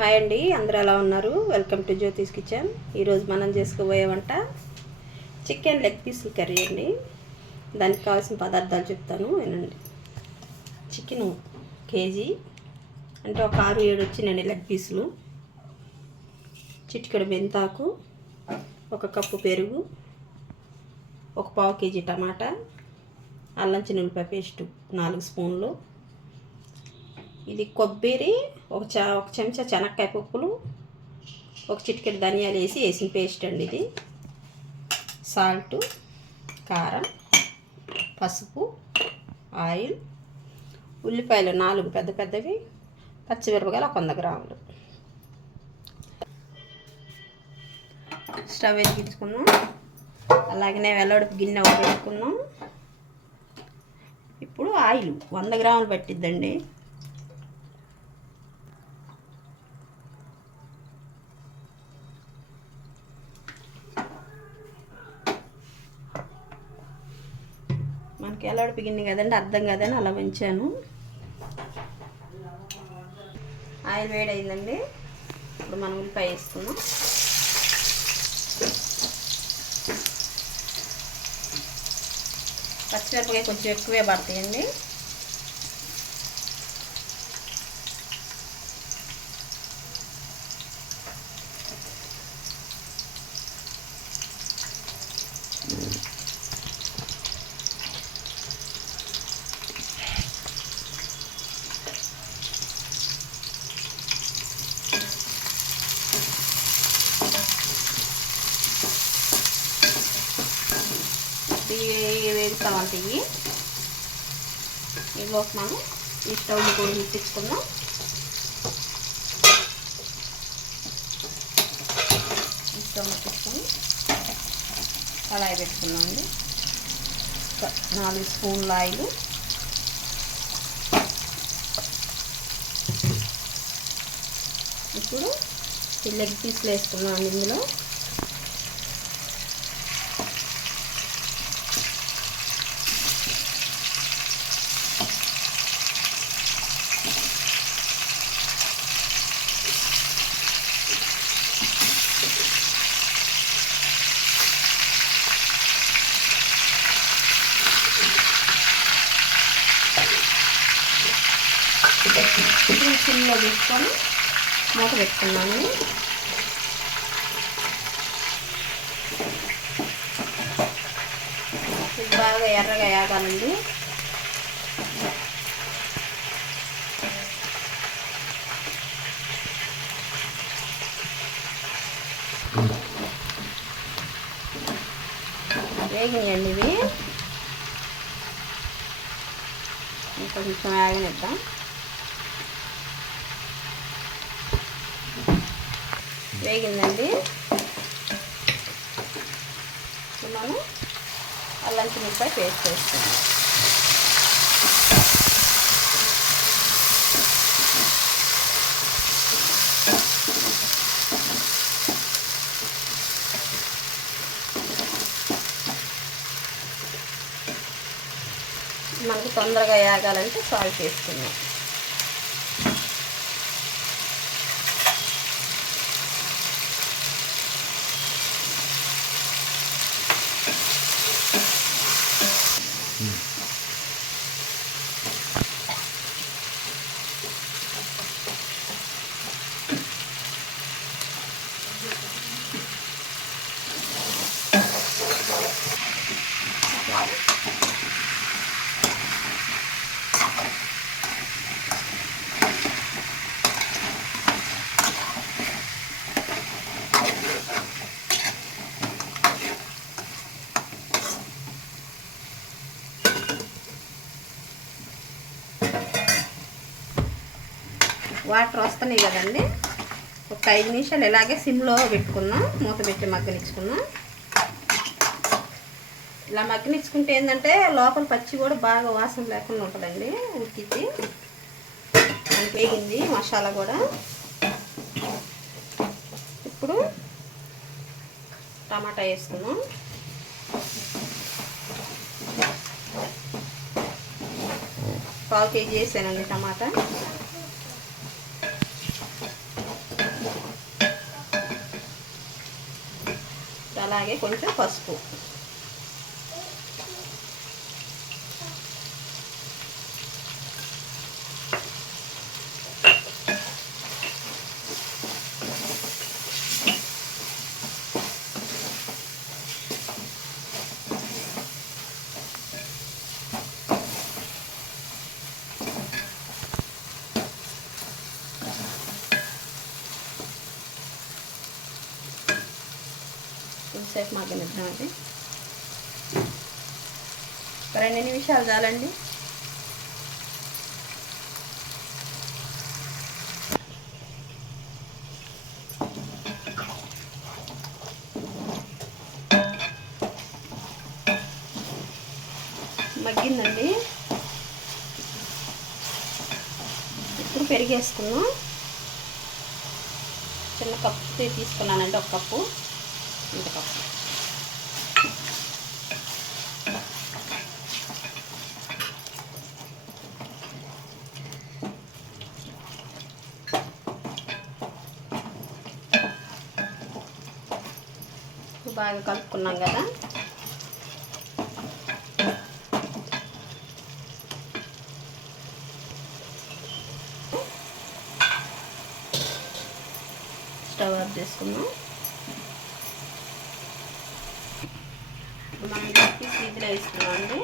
Hi అండి, అందరూ ఎలా ఉన్నారు? Welcome to జ్యోతిస్ kitchen. ఈరోజు మనం చేసుకోబోయే వంట చికెన్ లెగ్ పీసులు కర్రీ అండి. దానికి కావాల్సిన పదార్థాలు చెప్తాను వినండి. చికెను కేజీ అంటే ఒక 6-7 వచ్చినాయండి లెగ్ పీసులు. చిటికెడు మెంతాకు, 1 కప్పు పెరుగు, 1/4 కేజీ టమాటా, అల్లం చిన్నులపాయ పేస్టు 4 స్పూన్లు, ఇది కొబ్బరి, ఒక చెంచా శనక్కాయ పప్పులు, 1 చిటికెడు ధనియాలు వేసిన పేస్ట్ అండి. ఇది సాల్టు, కారం, పసుపు, ఆయిల్, ఉల్లిపాయలు 4 పెద్ద పెద్దవి, పచ్చిమిరపకాయలు 100 గ్రాములు. స్టవ్ వెలిగించుకున్నాం. అలాగనే వెల్లడుపు గిన్నె పెట్టుకున్నాం. ఇప్పుడు ఆయిల్ 100 గ్రాములు పట్టిద్దండి. మనకి ఎల్లడుపు గిన్నె కదండి, అర్థం కదని అలా ఉంచాను. ఆయిల్ వేడైందండి. ఇప్పుడు మనం ఉల్లిపాయ వేసుకున్నాం. పచ్చిమిరపకాయ కొంచెం ఎక్కువే పడతాయండి. వేస్తామంటే ఇవ్వ మనం ఈ స్టవ్ని కూడా ముట్టించుకున్నాం. ఈ స్టవ్ ముట్టించుకొని కళాయి పెట్టుకున్నామండి. 4 స్పూన్ల ఆయిల్, ఇప్పుడు ఈ లెగ్ పీస్లు వేసుకున్నాం ఇందులో. సిమ్లో తీసుకొని మూత పెట్టుకున్నాను. ఇది బాగా ఎర్రగా వేగాలండి. వేగినాయండి ఇవి. ఇంకొంచెం వేగనిద్దాం. వేగిందండి. మనం అల్లం చిన్నులపాయ పేస్ట్ వేస్తాము. మనకు తొందరగా వేగాలంటే సాల్ట్ వేసుకున్నాం. వాటర్ వస్తున్నాయి కదండి. ఒక 5 నిమిషాలు ఇలాగే సిమ్లో పెట్టుకున్నాం. మూత పెట్టి మగ్గనిచ్చుకున్నాం. ఇలా మగ్గనిచ్చుకుంటే ఏంటంటే లోపల పచ్చి కూడా బాగా వాసన లేకుండా ఉంటుందండి. ఉడికింది మనకి వేగింది మసాలా కూడా. ఇప్పుడు టమాటా వేసుకున్నాం. పావు కేజీ వేసానండి టమాటా. అలాగే కొంచెం పసుపు. కొంచెంసేపు మగ్గనిద్దామండి. 2 నిమిషాలు చాలండి. మగ్గిందండి. ఇప్పుడు పెరిగేసుకున్నాం. చిన్న కప్పు తీసుకున్నానండి, 1 కప్పు. ఇంత కప్పు బాగా కలుపుకున్నాం కదా. స్టవ్ ఆఫ్ చేసుకున్నాం. మనం ఇందులో వేసుకున్నాం అండి.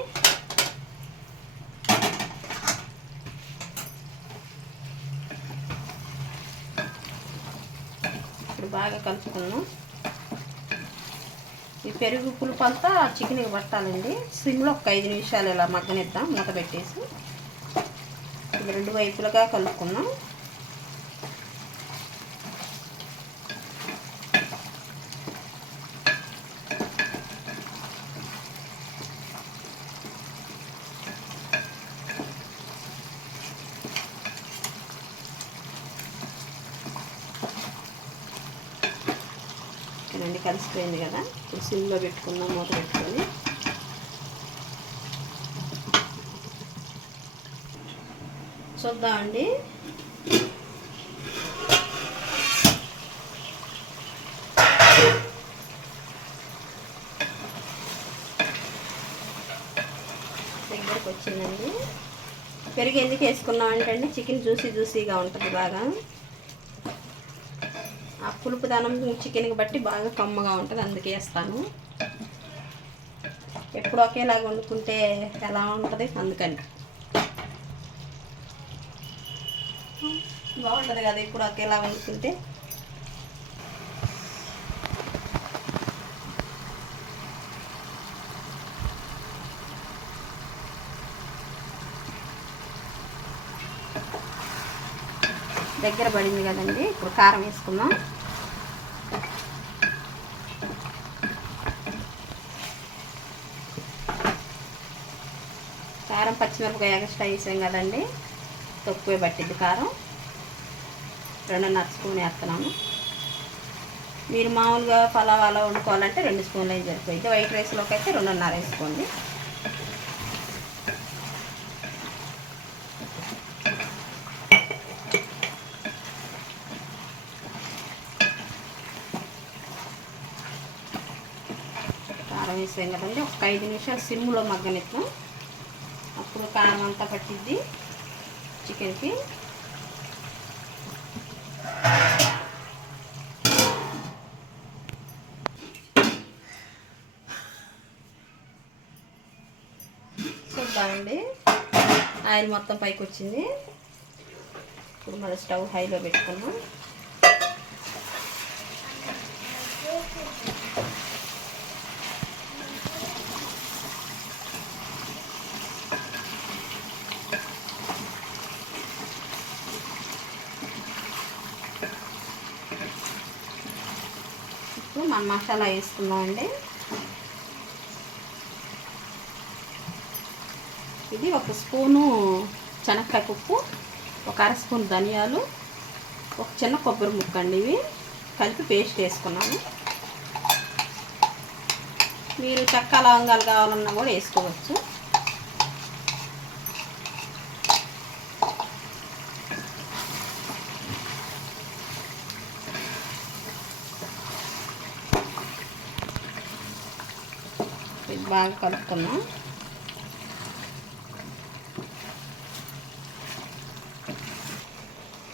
ఇప్పుడు బాగా కలుపుకున్నాం. ఈ పెరుగు పులుపు అంతా చికెన్కి పట్టాలండి. సిమ్లో ఒక 5 నిమిషాలు ఇలా మగ్గనిద్దాం మూత పెట్టేసి. ఇది 2 వైపులుగా కలుపుకున్నాం. ఇదండి కలిసిపోయింది కదా. ఇప్పుడు సిమ్లో పెట్టుకుందాం మూత పెట్టుకొని. చూద్దామండి. దగ్గరకు వచ్చిందండి. పెరుగు ఎందుకు వేసుకున్నాం అంటే చికెన్ జ్యూసీగా ఉంటుంది బాగా. ఆ పులుపుదనం చికెన్కి బట్టి బాగా కమ్మగా ఉంటుంది, అందుకే వేస్తాను. ఎప్పుడు ఒకేలాగా వండుకుంటే ఎలా ఉంటుంది, అందుకని బాగుంటుంది కదా ఇప్పుడు ఒకేలా వండుకుంటే. దగ్గర పడింది కదండి. ఇప్పుడు కారం వేసుకుందాం. కారం పచ్చిమిరపకాయ ఎక్స్ట్రా వేసాం కదండి, తక్కువే పట్టింది కారం. 2.5 స్పూన్ వేస్తున్నాము. మీరు మామూలుగా పలావ్ అలా వండుకోవాలంటే 2 స్పూన్లు అయితే సరిపోయింది. వైట్ రైస్లోకి అయితే 2.5 వేసుకోండి. కారం వేసాం కదండి, ఒక 5 నిమిషాలు సిమ్లో మగ్గనిద్దాం. అప్పుడు కారం అంతా పట్టిద్ది చికెన్కి. చూద్దామండి, ఆయిల్ మొత్తం పైకి వచ్చింది. ఇప్పుడు మన స్టవ్ హైలో పెట్టుకున్నాం. ఇప్పుడు మన మసాలా వేసుకుందామండి. ఇది 1 స్పూను శనక్కాయ పప్పు, 1/2 స్పూన్ ధనియాలు, 1 చిన్న కొబ్బరి ముక్క అండి. ఇవి కలిపి పేస్ట్ వేసుకున్నాను. మీరు చెక్క లవంగాలు కావాలన్నా కూడా వేసుకోవచ్చు. బాగా కలుపుకున్నాం.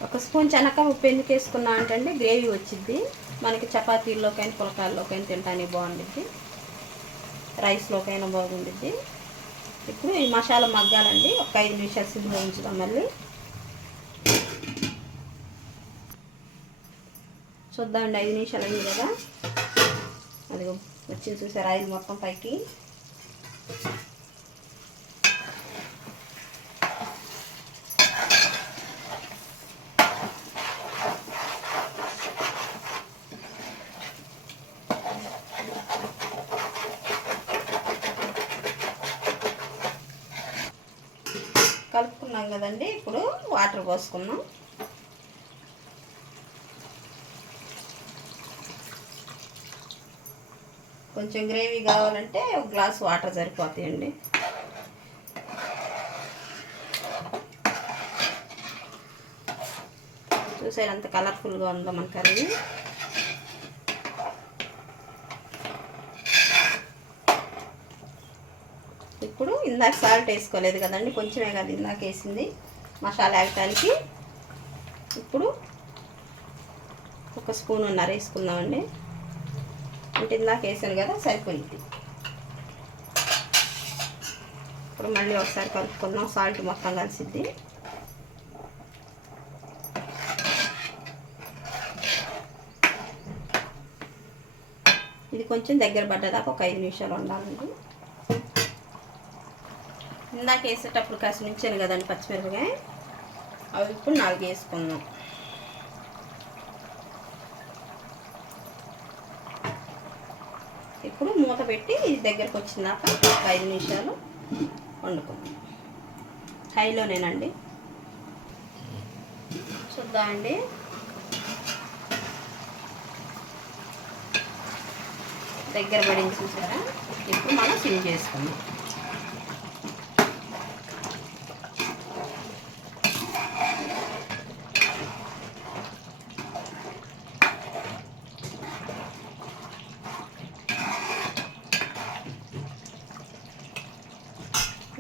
ఒక స్పూన్ శనగపప్పు ఎందుకు వేసుకున్నా అంటే గ్రేవీ వచ్చింది మనకి, చపాతీల్లోకైనా పులకాల్లోకైనా తినడానికి బాగుండిద్ది, రైస్లోకైనా బాగుండిద్ది. ఇప్పుడు ఈ మసాలా మగ్గాలండి. ఒక 5 నిమిషాలు సిమ్లో ఉంచుదాం. మళ్ళీ చూద్దామండి. 5 నిమిషాలు అయింది కదా, అది వచ్చింది చూసారు ఆయిల్ మొత్తం పైకి. కలుపుకున్నాం కదండి, ఇప్పుడు వాటర్ పోసుకున్నాం. కొంచెం గ్రేవీ కావాలంటే 1 గ్లాస్ వాటర్ సరిపోతాయండి. చూసారు ఎంత కలర్ఫుల్గా ఉందో మన కర్రీ. ఇప్పుడు ఇందాక సాల్ట్ వేసుకోలేదు కదండి, కొంచెమే కదా ఇందాక వేసింది మసాలా వేయటానికి. ఇప్పుడు 1 స్పూన్ వేసుకుందామండి, అంటే ఇందాక వేసాను కదా సరిపోయింది. ఇప్పుడు మళ్ళీ ఒకసారి కలుపుకుందాం, సాల్ట్ మొత్తం కలిసిద్ది. ఇది కొంచెం దగ్గర పడ్డదాకా ఒక 5 నిమిషాలు ఉండాలండి. ఇందాక వేసేటప్పుడు కాసి నుంచాను కదండి పచ్చిమిరపకాయ, అవి ఇప్పుడు 4 వేసుకుందాం. ఇప్పుడు మూత పెట్టి ఇది దగ్గరకు వచ్చిందాక ఒక 5 నిమిషాలు వండుకుందాం, హైలోనేనండి. చూద్దామండి. దగ్గర పడింది చూసారా, ఇప్పుడు మనం సిమ్ చేసుకుందాం.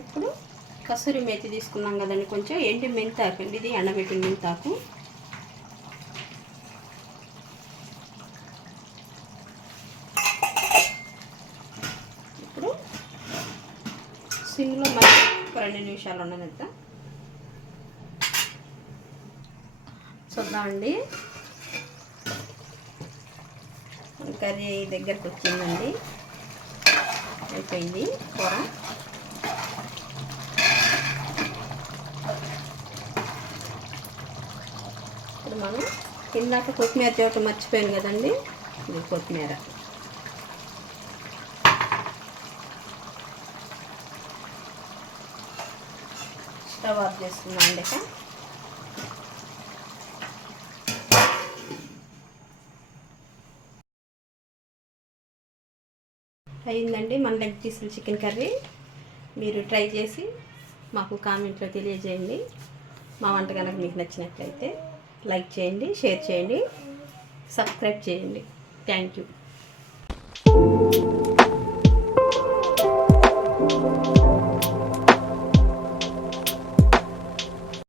ఇప్పుడు కసూరి మేతి తీసుకున్నాం కదండి, కొంచెం ఎండి మెంతాకు అండి, ఇది ఎండబెట్టిన మెంతాకు. ఇప్పుడు సిమ్లో మళ్ళీ ఒక 2 నిమిషాలు ఉండనిద్దాం. చూద్దామండి, కర్రీ దగ్గరకు వచ్చిందండి, అయిపోయింది కూర. ఇప్పుడు మనం ఇందాక కొత్తిమీర తేవటం మర్చిపోయాను కదండి, ఇది కొత్తిమీర. స్టవ్ ఆఫ్ చేసుకుందాం అండి. అయిందండి మన లెగ్ పీసులు చికెన్ కర్రీ. మీరు ట్రై చేసి మాకు కామెంట్లో తెలియజేయండి. మా వంట కనుక మీకు నచ్చినట్లయితే లైక్ చేయండి, షేర్ చేయండి, సబ్స్క్రైబ్ చేయండి. Thank you.